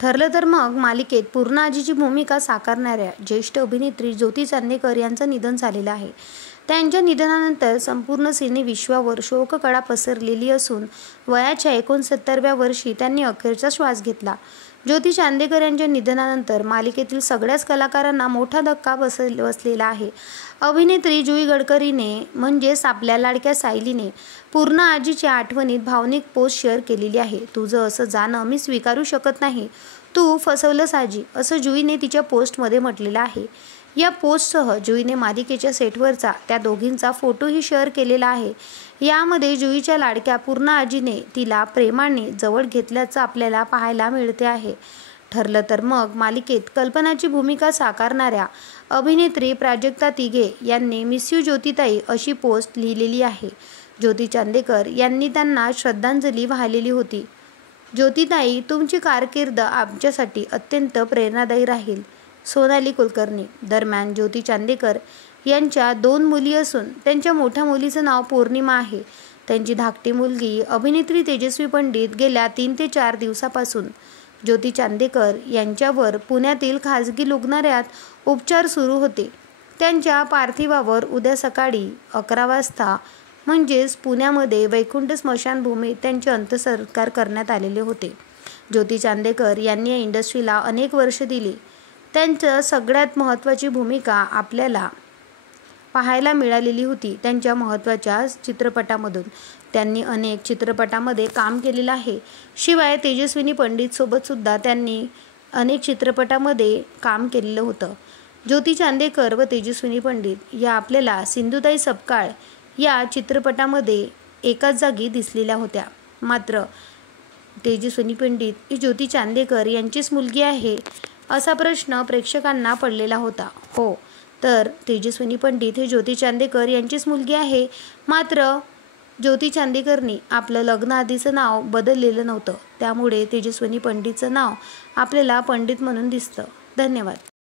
ठरलं तर मग मालिकेत पूर्णा आजीची भूमिका साकारणाऱ्या ज्येष्ठ अभिनेत्री ज्योती चांदेकर यांचं निधन झालेलं आहे. त्यांच्या निधनानंतर संपूर्ण सिने विश्वावर शोककळा पसरलेली असून वयाच्या 69व्या वर्षी त्यांनी अखेरचा श्वास घेतला. ज्योती चांदेकर यांच्या निधनानंतर मालिकेतील सगळ्याच कलाकारांना मोठा धक्का बसलेला आहे. अभिनेत्री जुई गडकरीने म्हणजेच आपल्या लाडक्या सायलीने पूर्णा आजीच्या आठवणीत भावनिक पोस्ट शेअर केलेली आहे. तुझं असं जाणं मी स्वीकारू शकत नाही, तू फसवलंस आजी, असं जुईने तिच्या पोस्टमध्ये म्हटलेलं आहे. या पोस्टसह जुईने मालिकेच्या सेटवरचा त्या दोघींचा फोटोही शेअर केलेला आहे. यामध्ये जुईच्या लाडक्या पूर्णा आजीने तिला प्रेमाने जवळ घेतल्याचं आपल्याला पाहायला मिळते आहे. ठरलं तर मग मालिकेत कल्पनाची भूमिका साकारणाऱ्या अभिनेत्री प्राजक्ता तिघे यांनी मिस यू ज्योतिताई अशी पोस्ट लिहिलेली आहे. ज्योती चांदेकर यांनी त्यांना श्रद्धांजली वाहिलेली होती. ज्योतिताई, तुमची कारकीर्द आमच्यासाठी अत्यंत प्रेरणादायी राहील. सोनाली कुलकर्णी. दरम्यान ज्योती चांदेकर यांच्या 2 मुली असून त्यांच्या मोठ्या मुलीचं नाव पौर्णिमा आहे. त्यांची धाकटी मुलगी अभिनेत्री तेजस्वी पंडित गेल्या 3 ते 4 दिवसापासून ज्योती चांदेकर यांच्यावर पुण्यातील खाजगी रुग्णालयात उपचार सुरू होते. त्यांच्या पार्थिवावर उद्या सकाळी 11 वाजता म्हणजेच पुण्यामध्ये वैकुंठ स्मशानभूमीत त्यांचे अंत्यसंस्कार करण्यात आलेले होते. ज्योती चांदेकर यांनी या इंडस्ट्रीला अनेक वर्ष दिली. त्यांचं सगळ्यात महत्त्वाची भूमिका आपल्याला पाहायला मिळालेली होती त्यांच्या महत्त्वाच्या चित्रपटामधून. त्यांनी अनेक चित्रपटामध्ये काम केलेलं आहे. शिवाय तेजस्विनी पंडितसोबत सुद्धा त्यांनी अनेक चित्रपटामध्ये काम केलेलं होतं. ज्योती चांदेकर व तेजस्विनी पंडित या आपल्याला सिंधुताई सपकाळ या चित्रपटामध्ये एकाच जागी दिसलेल्या होत्या. मात्र तेजस्विनी पंडित ही ज्योती चांदेकर यांचीच मुलगी आहे असा प्रश्न प्रेक्षकांना पडलेला होता. हो, तर तेजस्विनी पंडित हे ज्योती चांदेकर यांचीच मुलगी आहे. मात्र ज्योती चांदेकरनी आपलं लग्न आधीचं नाव बदललेलं नव्हतं. त्यामुळे तेजस्विनी पंडितचं नाव आपल्याला पंडित म्हणून दिसतं. धन्यवाद.